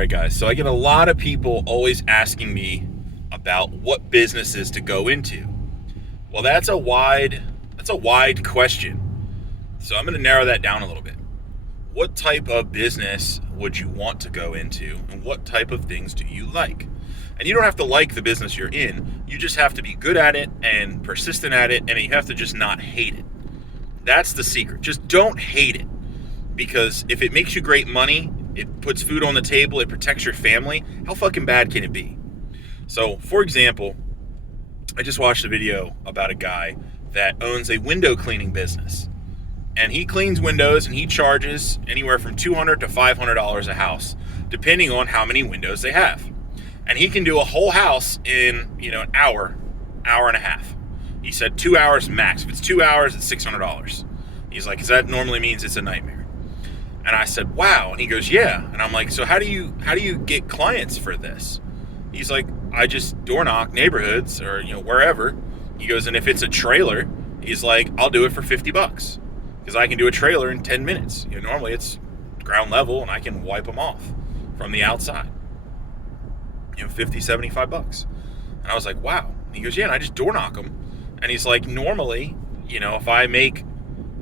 right, guys. So I get a lot of people always asking me about what businesses to go into. Well, that's a wide question. So I'm going to narrow that down a little bit. What type of business would you want to go into, and what type of things do you like? And you don't have to like the business you're in. You just have to be good at it and persistent at it, and you have to just not hate it. That's the secret. Just don't hate it. Because if it makes you great money, it puts food on the table, it protects your family, how fucking bad can it be? So, for example, I just watched a video about a guy that owns a window cleaning business. And he cleans windows and he charges anywhere from $200 to $500 a house, depending on how many windows they have. And he can do a whole house in, an hour and a half. He said 2 hours max. If it's 2 hours, it's $600. He's like, 'cause that normally means it's a nightmare. And I said, wow. And he goes, yeah. And I'm like, so how do you get clients for this? He's like, I just door knock neighborhoods or, wherever. He goes, and if it's a trailer, he's like, I'll do it for $50 because I can do a trailer in 10 minutes. Normally it's ground level and I can wipe them off from the outside. $50, $75. And I was like, wow. And he goes, yeah. And I just door knock them. And he's like, normally, if I make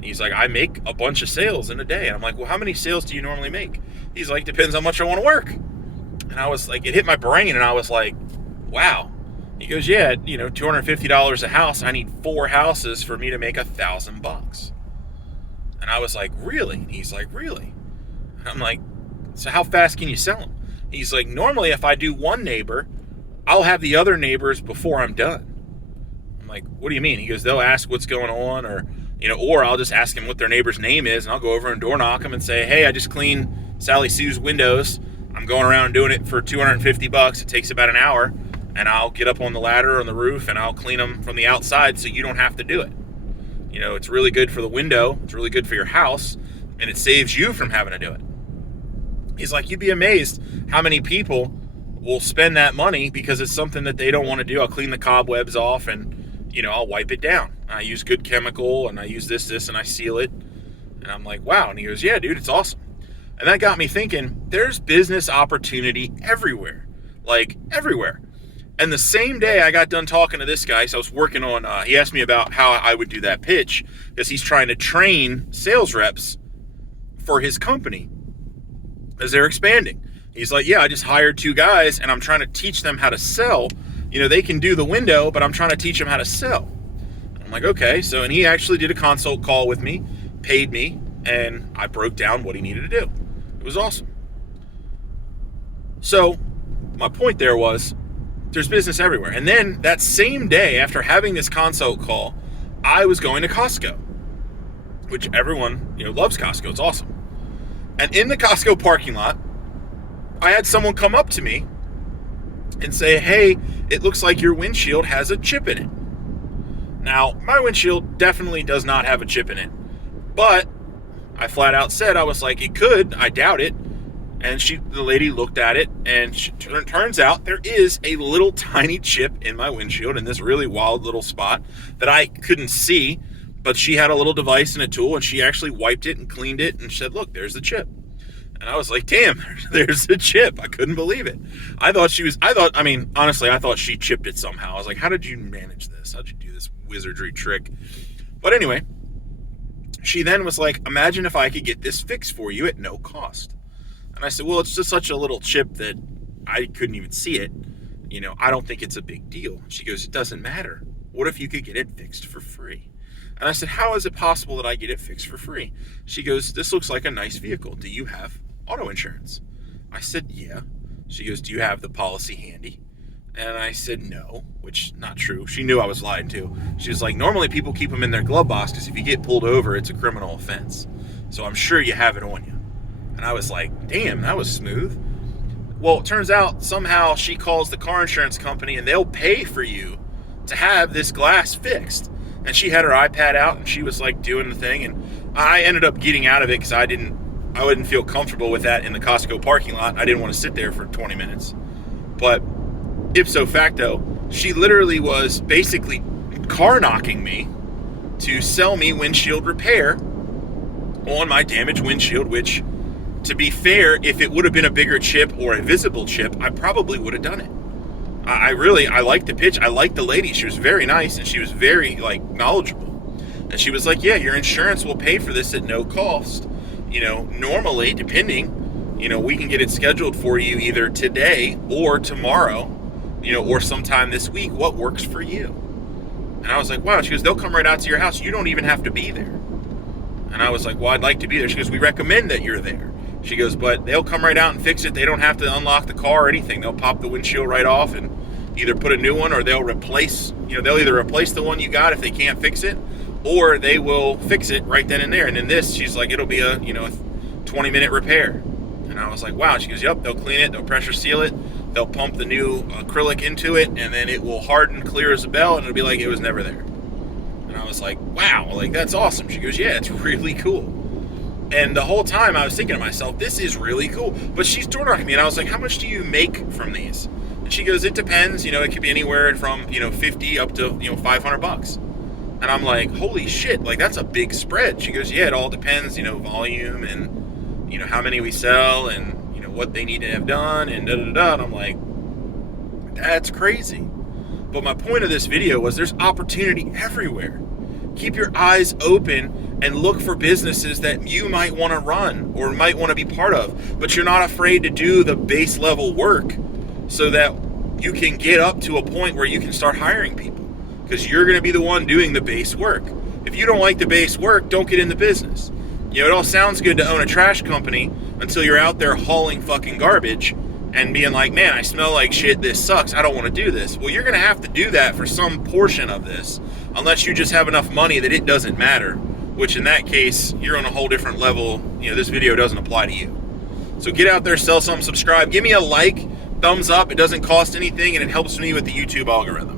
a bunch of sales in a day. And I'm like, well, how many sales do you normally make? He's like, depends how much I want to work. And I was like, it hit my brain and I was like, wow. He goes, yeah, $250 a house. I need 4 houses for me to make $1,000. And I was like, really? And he's like, really? And I'm like, so how fast can you sell them? He's like, normally if I do one neighbor, I'll have the other neighbors before I'm done. I'm like, what do you mean? He goes, they'll ask what's going on or I'll just ask them what their neighbor's name is, and I'll go over and door knock them and say, hey, I just cleaned Sally Sue's windows. I'm going around doing it for $250. It takes about an hour, and I'll get up on the ladder on the roof, and I'll clean them from the outside so you don't have to do it. It's really good for the window. It's really good for your house, and it saves you from having to do it. He's like, you'd be amazed how many people will spend that money because it's something that they don't want to do. I'll clean the cobwebs off, and I'll wipe it down. I use good chemical and I use this, and I seal it. And I'm like, wow. And he goes, yeah, dude, it's awesome. And that got me thinking, there's business opportunity everywhere, like everywhere. And the same day I got done talking to this guy, so I was working on, he asked me about how I would do that pitch because he's trying to train sales reps for his company as they're expanding. He's like, yeah, I just hired 2 guys and I'm trying to teach them how to sell. They can do the window, but I'm trying to teach them how to sell. I'm like, okay. So, and he actually did a consult call with me, paid me, and I broke down what he needed to do. It was awesome. So my point there was there's business everywhere. And then that same day after having this consult call, I was going to Costco, which everyone, loves Costco. It's awesome. And in the Costco parking lot, I had someone come up to me and say, hey, it looks like your windshield has a chip in it. Now, my windshield definitely does not have a chip in it, but I flat out said, I was like, it could, I doubt it. And the lady looked at it, and turns out there is a little tiny chip in my windshield in this really wild little spot that I couldn't see, but she had a little device and a tool, and she actually wiped it and cleaned it and said, look, there's the chip. And I was like, damn, there's the chip. I couldn't believe it. Honestly, I thought she chipped it somehow. I was like, how did you manage this? How'd you do this wizardry trick? But anyway, she then was like, imagine if I could get this fixed for you at no cost. And I said, well, it's just such a little chip that I couldn't even see it. I don't think it's a big deal. She goes, it doesn't matter. What if you could get it fixed for free? And I said, how is it possible that I get it fixed for free? She goes, this looks like a nice vehicle. Do you have auto insurance? I said, yeah. She goes, do you have the policy handy? And I said, no, which not true. She knew I was lying too. She was like, normally people keep them in their glove box because if you get pulled over, it's a criminal offense. So I'm sure you have it on you. And I was like, damn, that was smooth. Well, it turns out somehow she calls the car insurance company and they'll pay for you to have this glass fixed. And she had her iPad out and she was like doing the thing. And I ended up getting out of it because I wouldn't feel comfortable with that in the Costco parking lot. I didn't want to sit there for 20 minutes. But ipso facto, she literally was basically car knocking me to sell me windshield repair on my damaged windshield, which to be fair, if it would have been a bigger chip or a visible chip, I probably would have done it. I liked the pitch. I liked the lady. She was very nice, and she was very, like, knowledgeable. And she was like, yeah, your insurance will pay for this at no cost. Normally, depending, we can get it scheduled for you either today or tomorrow, or sometime this week. What works for you? And I was like, wow. She goes, they'll come right out to your house. You don't even have to be there. And I was like, well, I'd like to be there. She goes, we recommend that you're there. She goes, but they'll come right out and fix it. They don't have to unlock the car or anything. They'll pop the windshield right off and either put a new one, or they'll replace, they'll either replace the one you got if they can't fix it, or they will fix it right then and there. And in this, she's like, it'll be a 20-minute repair. And I was like, wow. She goes, yep, they'll clean it, they'll pressure seal it, they'll pump the new acrylic into it, and then it will harden clear as a bell, and it'll be like it was never there. And I was like, wow, like, that's awesome. She goes, yeah, it's really cool. And the whole time I was thinking to myself, this is really cool. But she's door knocking me, and I was like, how much do you make from these? And she goes, it depends. It could be anywhere from 50 up to $500. And I'm like, holy shit, like, that's a big spread. She goes, yeah, it all depends, volume and how many we sell and what they need to have done and da da da. And I'm like, that's crazy. But my point of this video was there's opportunity everywhere. Keep your eyes open and look for businesses that you might want to run or might want to be part of, but you're not afraid to do the base level work so that you can get up to a point where you can start hiring people, because you're going to be the one doing the base work. If you don't like the base work, don't get in the business. It all sounds good to own a trash company until you're out there hauling fucking garbage and being like, man, I smell like shit, this sucks, I don't want to do this. Well, you're going to have to do that for some portion of this, unless you just have enough money that it doesn't matter, which in that case, you're on a whole different level. This video doesn't apply to you. So get out there, sell something, subscribe, give me a like, thumbs up. It doesn't cost anything, and it helps me with the YouTube algorithm.